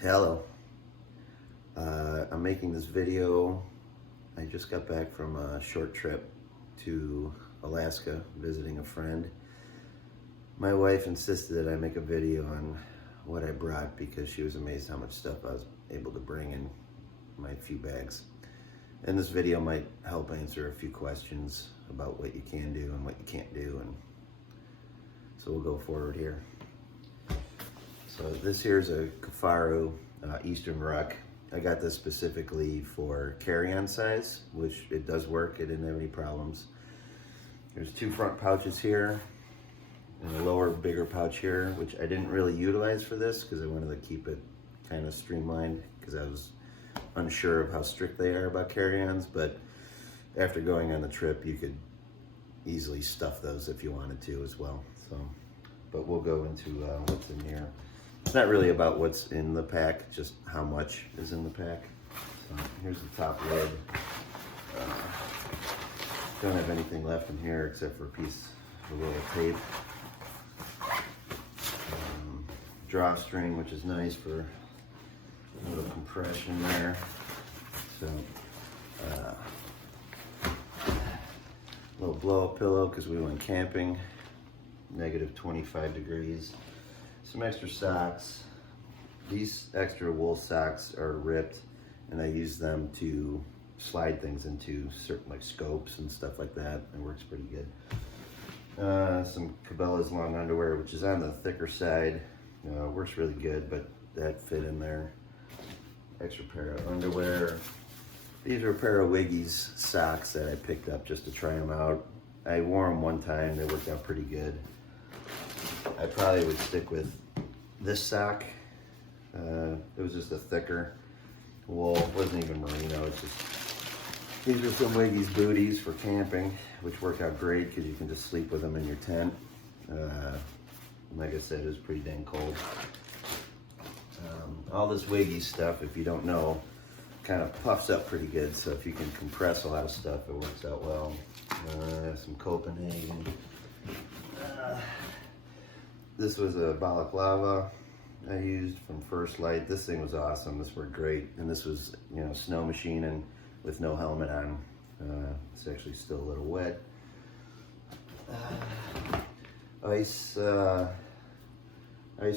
Hello. I'm making this video. I just got back from a short trip to Alaska visiting a friend. My wife insisted that I make a video on what I brought because she was amazed how much stuff I was able to bring in my few bags. And this video might help answer a few questions about what you can do and what you can't do, and so we'll go forward here. So this here is a Kifaru Eastern Ruck. I got this specifically for carry-on size, which it does work. It didn't have any problems. There's two front pouches here and a lower, bigger pouch here, which I didn't really utilize for this because I wanted to keep it kind of streamlined because I was unsure of how strict they are about carry-ons. But after going on the trip, you could easily stuff those if you wanted to as well. So, but we'll go into what's in here. It's not really about what's in the pack, just how much is in the pack. So here's the top lid. Don't have anything left in here except for a piece of a little tape. Drawstring, which is nice for a little compression there. So, little blow-up pillow because we went camping, negative 25 degrees. Some extra socks. These extra wool socks are ripped, and I use them to slide things into certain like scopes and stuff like that. It works pretty good. Some Cabela's long underwear, which is on the thicker side. Works really good, but that fit in there. Extra pair of underwear. These are a pair of Wiggy's socks that I picked up just to try them out. I wore them one time, they worked out pretty good. I probably would stick with this sock. It was just a thicker wool. It wasn't even merino. It's just, these are some Wiggy's booties for camping, which work out great because you can just sleep with them in your tent. Like I said, it was pretty dang cold. All this Wiggy stuff, if you don't know, kind of puffs up pretty good. So if you can compress a lot of stuff, it works out well. Some Copenhagen. This was a balaclava I used from First Light. This thing was awesome. This worked great. And this was, snow machining with no helmet on. It's actually still a little wet. Ice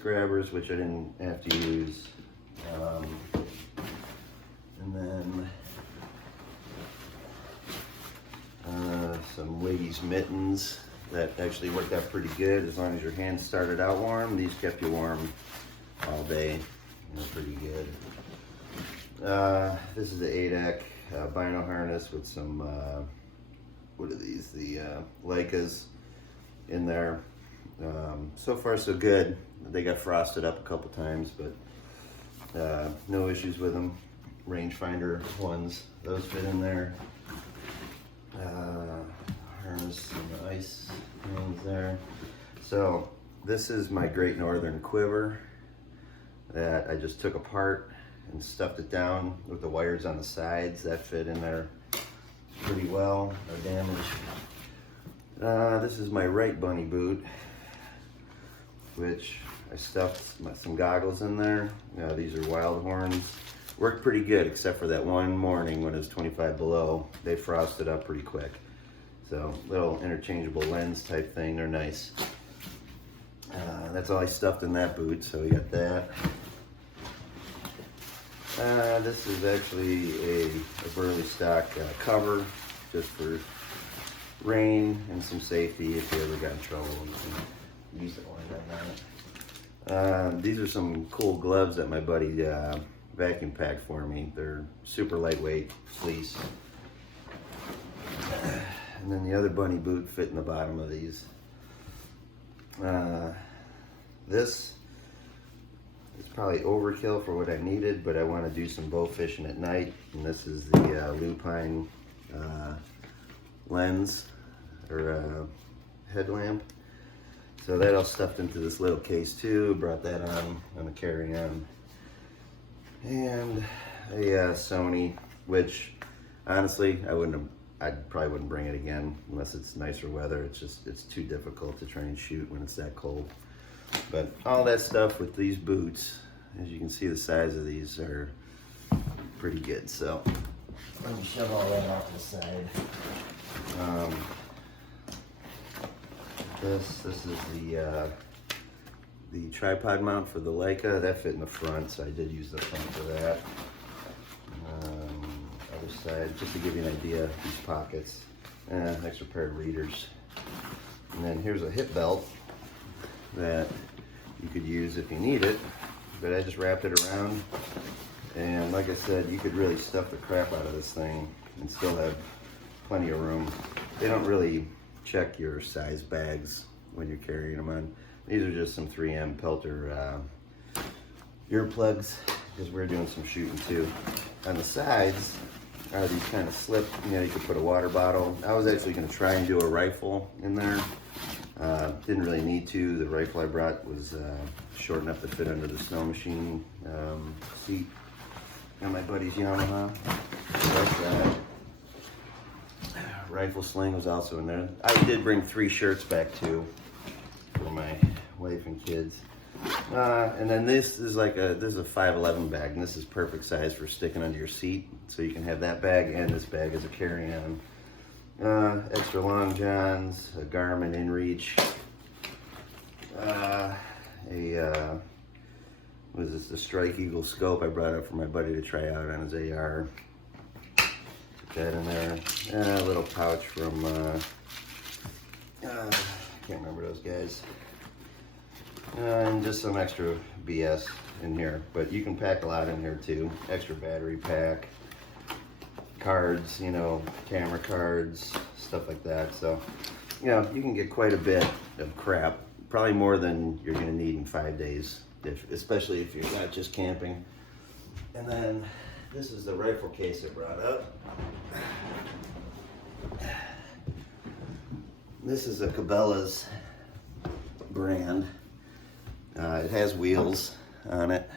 grabbers, which I didn't have to use. And then some Wiggy's mittens. That actually worked out pretty good as long as your hands started out warm. These kept you warm all day. Pretty good. This is the ADAC bino harness with some, what are these? The Leicas in there. So far so good. They got frosted up a couple times, but no issues with them. Rangefinder ones, those fit in there. Harness and the ice rings there. So this is my Great Northern quiver that I just took apart and stuffed it down with the wires on the sides. That fit in there pretty well, no damage. This is my right bunny boot, which I stuffed some goggles in there. These are wild horns. Worked pretty good, except for that one morning when it was 25 below. They frosted up pretty quick. So little interchangeable lens type thing, they're nice. That's all I stuffed in that boot, so we got that. This is actually a Burley stock cover, just for rain and some safety if you ever got in trouble. You can use it like that. These are some cool gloves that my buddy vacuum packed for me. They're super lightweight, fleece. And then the other bunny boot fit in the bottom of these. This is probably overkill for what I needed, but I want to do some bow fishing at night. And this is the lupine lens or headlamp. So that all stuffed into this little case too. Brought that on the carry-on. And a Sony, which honestly I probably wouldn't bring it again unless it's nicer weather. It's too difficult to try and shoot when it's that cold. But all that stuff with these boots as you can see, the size of these are pretty good. So let me shove all that off to the side. This is the tripod mount for the Leica. That fit in the front, so I did use the front for that. Other side, just to give you an idea, these pockets. Extra pair of readers. And then here's a hip belt that you could use if you need it, but I just wrapped it around. And like I said, you could really stuff the crap out of this thing and still have plenty of room. They don't really check your size bags when you're carrying them on. These are just some 3M Pelter earplugs, because we're doing some shooting too. On the sides are these kind of slip, you could put a water bottle. I was actually going to try and do a rifle in there. Didn't really need to. The rifle I brought was short enough to fit under the snow machine seat on my buddy's Yamaha. But, rifle sling was also in there. I did bring 3 shirts back too for my wife and kids. And then this is a 511 bag, and this is perfect size for sticking under your seat. So you can have that bag and this bag as a carry-on. Extra long johns, a Garmin InReach, what is this, the Strike Eagle scope I brought up for my buddy to try out on his AR. Put that in there. A little pouch from, I can't remember those guys. And just some extra BS in here, but you can pack a lot in here too. Extra battery pack, cards, camera cards, stuff like that. So, you can get quite a bit of crap, probably more than you're gonna need in 5 days, especially if you're not just camping. And then this is the rifle case I brought up. This is a Cabela's brand. It has wheels on it.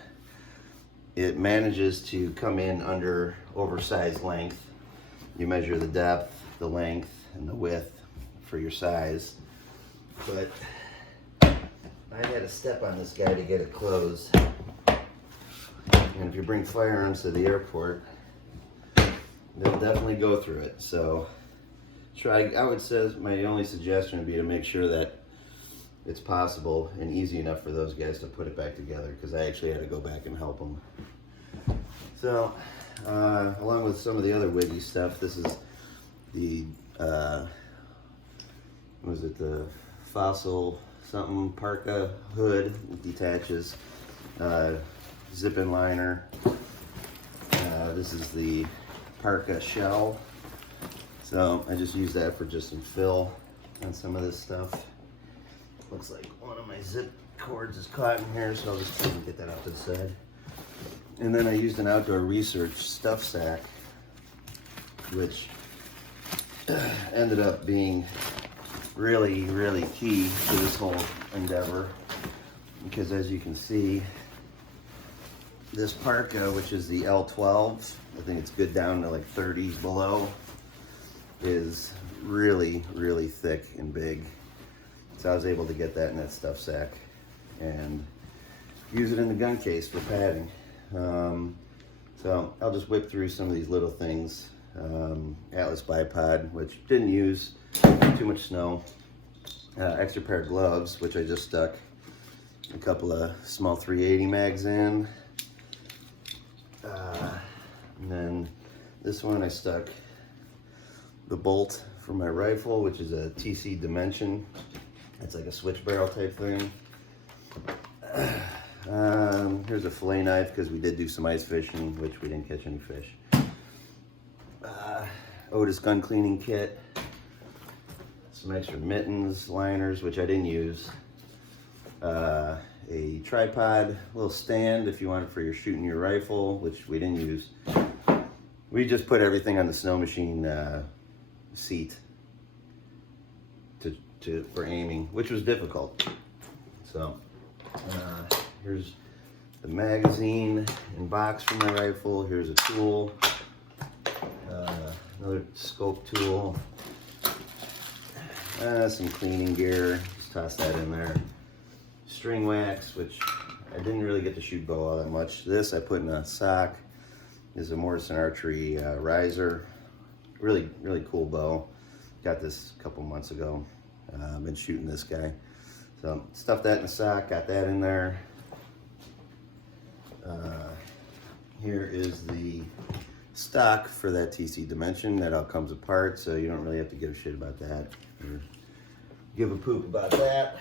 It manages to come in under oversized length. You measure the depth, the length, and the width for your size. But I had to step on this guy to get it closed. And if you bring firearms to the airport, they'll definitely go through it. So I would say my only suggestion would be to make sure that it's possible and easy enough for those guys to put it back together, because I actually had to go back and help them. So, along with some of the other Wiggy stuff, this is the, the Fossil something parka hood. It detaches. Zip-in liner. This is the parka shell. So I just use that for just some fill on some of this stuff. Looks like one of my zip cords is caught in here, so I'll just get that out to the side. And then I used an outdoor research stuff sack, which ended up being really, really key to this whole endeavor. Because as you can see, this parka, which is the L12, I think it's good down to like 30s below, is really, really thick and big. So I was able to get that in that stuff sack and use it in the gun case for padding. So I'll just whip through some of these little things. Atlas bipod, which didn't use, too much snow. Extra pair of gloves, which I just stuck a couple of small 380 mags in. And then this one I stuck the bolt for my rifle, which is a TC Dimension. It's like a switch barrel type thing. Here's a fillet knife, because we did do some ice fishing, which we didn't catch any fish. Otis gun cleaning kit. Some extra mittens, liners, which I didn't use. A tripod, a little stand if you want it for your shooting your rifle, which we didn't use. We just put everything on the snow machine seat for aiming, which was difficult. So here's the magazine and box for my rifle. Here's a tool, another scope tool, some cleaning gear. Just toss that in there. String wax, which I didn't really get to shoot bow all that much. This I put in a sock. This is a Morrison Archery riser. Really, really cool bow. Got this a couple months ago. I've been shooting this guy. So stuffed that in the sock, got that in there. Here is the stock for that TC Dimension. That all comes apart, so you don't really have to give a shit about that or give a poop about that.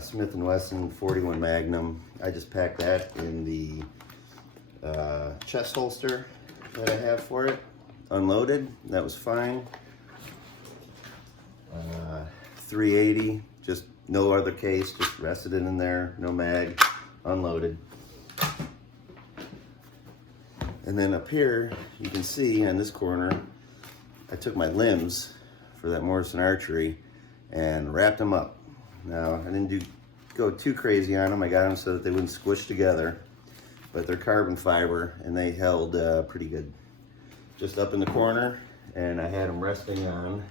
Smith & Wesson 41 Magnum. I just packed that in the chest holster that I have for it. Unloaded, that was fine. 380, just no other case, just rested it in there, no mag, unloaded. And then up here, you can see on this corner, I took my limbs for that Morrison Archery and wrapped them up. Now, I didn't go too crazy on them. I got them so that they wouldn't squish together, but they're carbon fiber and they held pretty good. Just up in the corner, and I had them resting on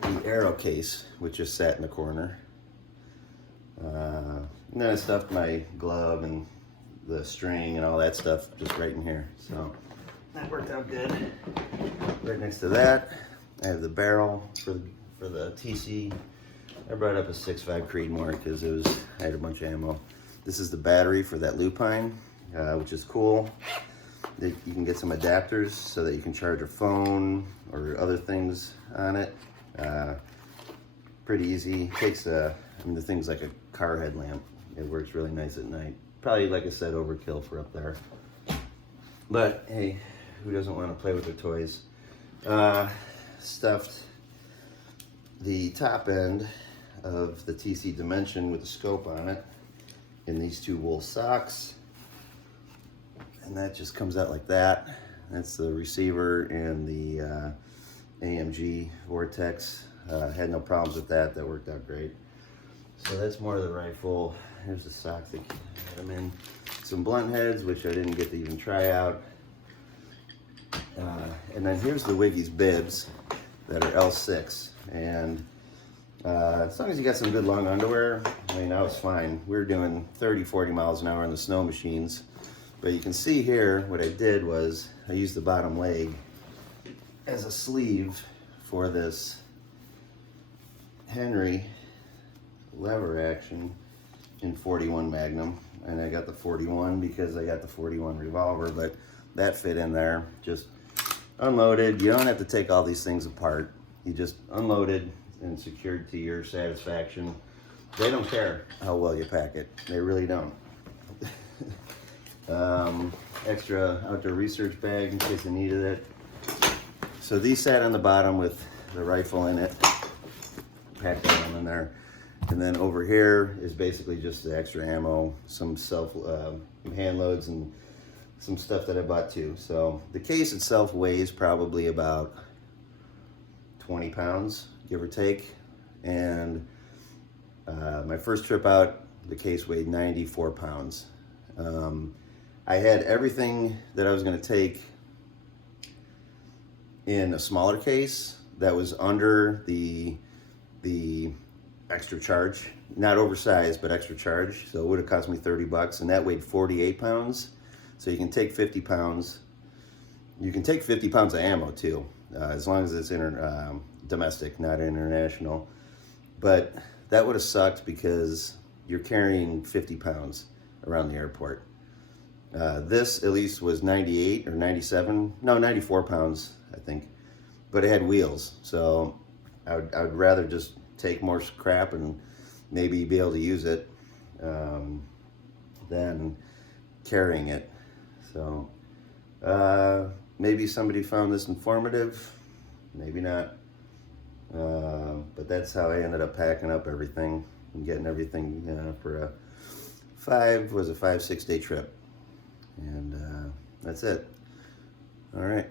the arrow case, which just sat in the corner. And then I stuffed my glove and the string and all that stuff just right in here. So that worked out good. Right next to that, I have the barrel for the TC. I brought up a 6.5 Creedmoor because I had a bunch of ammo. This is the battery for that lupine, which is cool. You can get some adapters so that you can charge a phone or other things on it. Pretty easy. Takes the thing's like a car headlamp. It works really nice at night. Probably, like I said, overkill for up there. But hey, who doesn't want to play with their toys? Stuffed the top end of the TC Dimension with a scope on it in these two wool socks. And that just comes out like that. That's the receiver and the AMG Vortex. Had no problems with that. That worked out great. So that's more of the rifle. Here's the socks that had them in. Some blunt heads, which I didn't get to even try out. And then here's the Wiggy's bibs that are L6. And as long as you got some good long underwear, I mean, I was fine. We were doing 30, 40 miles an hour on the snow machines. But you can see here, what I did was I used the bottom leg as a sleeve for this Henry lever action in 41 Magnum. And I got the 41 because I got the 41 revolver, but that fit in there. Just unloaded. You don't have to take all these things apart. You just unloaded and secured to your satisfaction. They don't care how well you pack it. They really don't. Extra outdoor research bag in case I needed it. So these sat on the bottom with the rifle in it. Packed them in there. And then over here is basically just the extra ammo, some hand loads and some stuff that I bought too. So the case itself weighs probably about 20 pounds, give or take. And my first trip out, the case weighed 94 pounds. I had everything that I was going to take in a smaller case that was under the extra charge, not oversized, but extra charge. So it would have cost me 30 bucks, and that weighed 48 pounds. So you can take 50 pounds. You can take 50 pounds of ammo too, as long as it's domestic, not international. But that would have sucked because you're carrying 50 pounds around the airport. This at least was 98 or 97, no, 94 pounds, I think. But it had wheels, so I would rather just take more crap and maybe be able to use it than carrying it. So maybe somebody found this informative, maybe not. But that's how I ended up packing up everything and getting everything for a 5-6 day trip. And that's it. All right.